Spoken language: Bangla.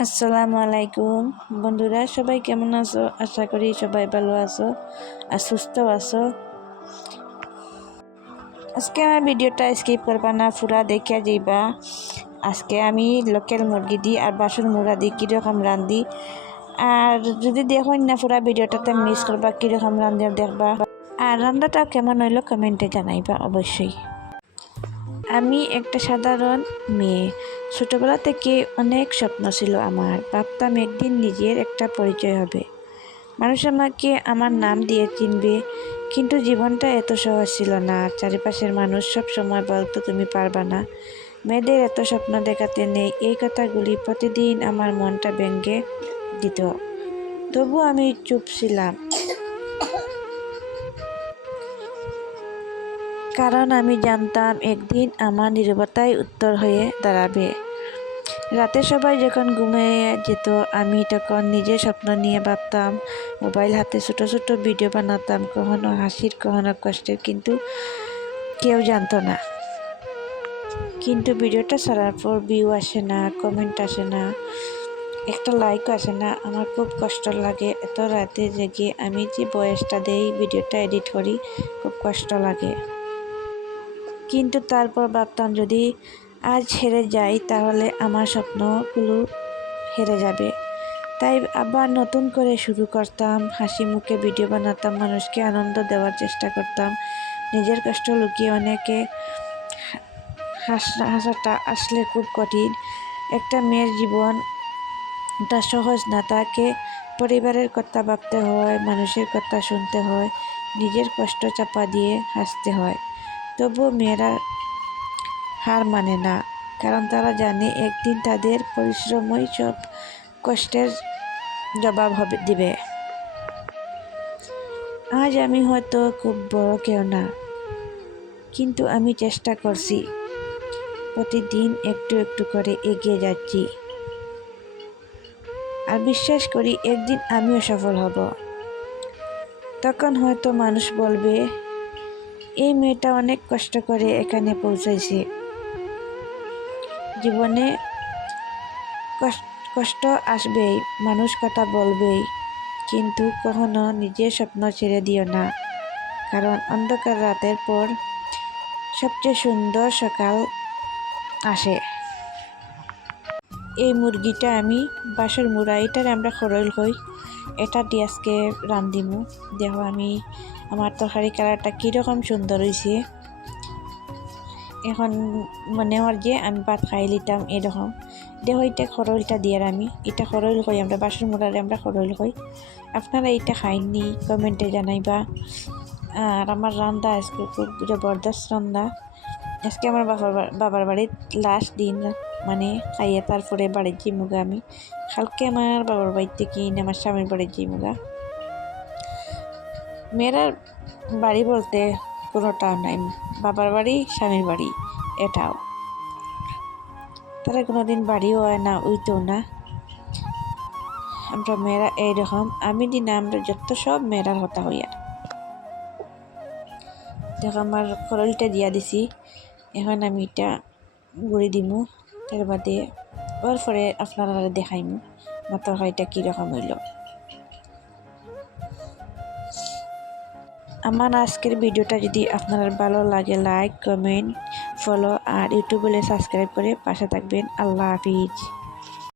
আসসালামু আলাইকুম বন্ধুরা, সবাই কেমন আছো? আশা করি সবাই ভালো আছো আর সুস্থ আছো। আজকে আমার ভিডিওটা স্কিপ করবা না, পুরা দেখিয়া যাইবা। আজকে আমি লোকাল মুরগি দিই আর বাসন মুড়া দিই কীরকম রান্ধি, আর যদি দেখো না পুরা ভিডিওটাতে মিস করবা কীরকম রান্ধি দেখবা। আর রান্নাটা কেমন হইলো কমেন্টে জানাইবা অবশ্যই। আমি একটা সাধারণ মেয়ে, ছোটবেলা থেকে অনেক স্বপ্ন ছিল আমার। ভাবতাম একদিন নিজের একটা পরিচয় হবে, মানুষ আমাকে আমার নাম দিয়ে চিনবে। কিন্তু জীবনটা এত সহজ ছিল না। চারিপাশের মানুষ সব সময় বলতো তুমি পারবা না, মেয়েদের এত স্বপ্ন দেখাতে নেই। এই কথাগুলি প্রতিদিন আমার মনটা ভেঙে দিত। তবু আমি চুপ ছিলাম, কারণ আমি জানতাম একদিন আমার নীরবতাই উত্তর হয়ে দাঁড়াবে। রাতে সবাই যখন ঘুমিয়ে যেত, আমি তখন নিজের স্বপ্ন নিয়ে ভাবতাম। মোবাইল হাতে ছোট ছোট ভিডিও বানাতাম, কখনো হাসির কখনো কষ্টের, কিন্তু কেউ জানতো না। কিন্তু ভিডিওটা ছাড়ার পর ভিউ আসে না, কমেন্ট আসে না, একটা লাইকও আসে না। আমার খুব কষ্ট লাগে। এত রাতে জেগে আমি যে বয়সটা দেই, ভিডিওটা এডিট করি, খুব কষ্ট লাগে। কিন্তু তারপর ভাবতাম যদি আজ হেরে যাই তাহলে আমার স্বপ্নগুলো হেরে যাবে। তাই আবার নতুন করে শুরু করতাম, হাসি মুখে ভিডিও বানাতাম, মানুষকে আনন্দ দেওয়ার চেষ্টা করতাম। নিজের কষ্ট লুকিয়ে অনেকে হাসাটা আসলে খুব কঠিন। একটা মেয়ের জীবনটা সহজ না। তাকে পরিবারের কথা ভাবতে হয়, মানুষের কথা শুনতে হয়, নিজের কষ্ট চাপা দিয়ে হাসতে হয়। তবুও মেয়েরা হার মানে না, কারণ তারা জানে একদিন তাদের পরিশ্রমই সব কষ্টের জবাব দিবে। আজ আমি হয়তো খুব বড় কেউ না, কিন্তু আমি চেষ্টা করছি, প্রতিদিন একটু একটু করে এগিয়ে যাচ্ছি। আর বিশ্বাস করি একদিন আমিও সফল হব। তখন হয়তো মানুষ বলবে এই মেয়েটা অনেক কষ্ট করে এখানে পৌঁছাইছে। জীবনে কষ্ট আসবেই, মানুষ কথা বলবেই, কিন্তু কখনো নিজের স্বপ্ন ছেড়ে দিও না, কারণ অন্ধকার রাতের পর সবচেয়ে সুন্দর সকাল আসে। এই মুরগিটা আমি বাসর মুড়া, এটার আমরা খরল হই, এটা দিয়ে আজকে রান্ধিমু। দেখো আমি আমার তরকারি কালারটা কীরকম সুন্দর হয়েছে। এখন মনে হয় যে আমি ভাত খাই লিতাম এরকম। দেখো এটা খরলটা দিয়ে আমি, এটা খরল হই, আমরা বাসন মুড়ারে আমরা খরল হই। আপনারা এটা খাইনি কমেন্টে জানাইবা। আর আমার রান্না আজকে খুব জবরদস্ত রান্না। আজকে আমার বাবার বাড়ির লাস্ট দিন, মানে খাইয়ে তারপরে বাড়ির জিমুগা আমি। কালকে আমার বাবার বাড়ির থেকে আমার স্বামীর বাড়ির জিমুগা। মেয়েরার বাড়ি বলতে কোনোটাও নাই, বাবার বাড়ি স্বামীর বাড়ি এটাও। তারা কোনোদিন বাড়িও হয় না, উইতেও না। আমরা মেয়েরা এইরকম, আমি দিন আমরা যত সব মেয়েরার হতা হইয়া। দেখো আমার খরলটা দিয়া দিছি, এখন আমি এটা গুঁড়ি দিমু, তার বাদে ওর পরে আপনারা দেখাইমু আমার তরকারিটা কীরকম হইল। আমার আজকের ভিডিওটা যদি আপনার ভালো লাগে, লাইক, কমেন্ট, ফলো আর ইউটিউবে সাবস্ক্রাইব করে পাশে থাকবেন। আল্লাহ হাফিজ।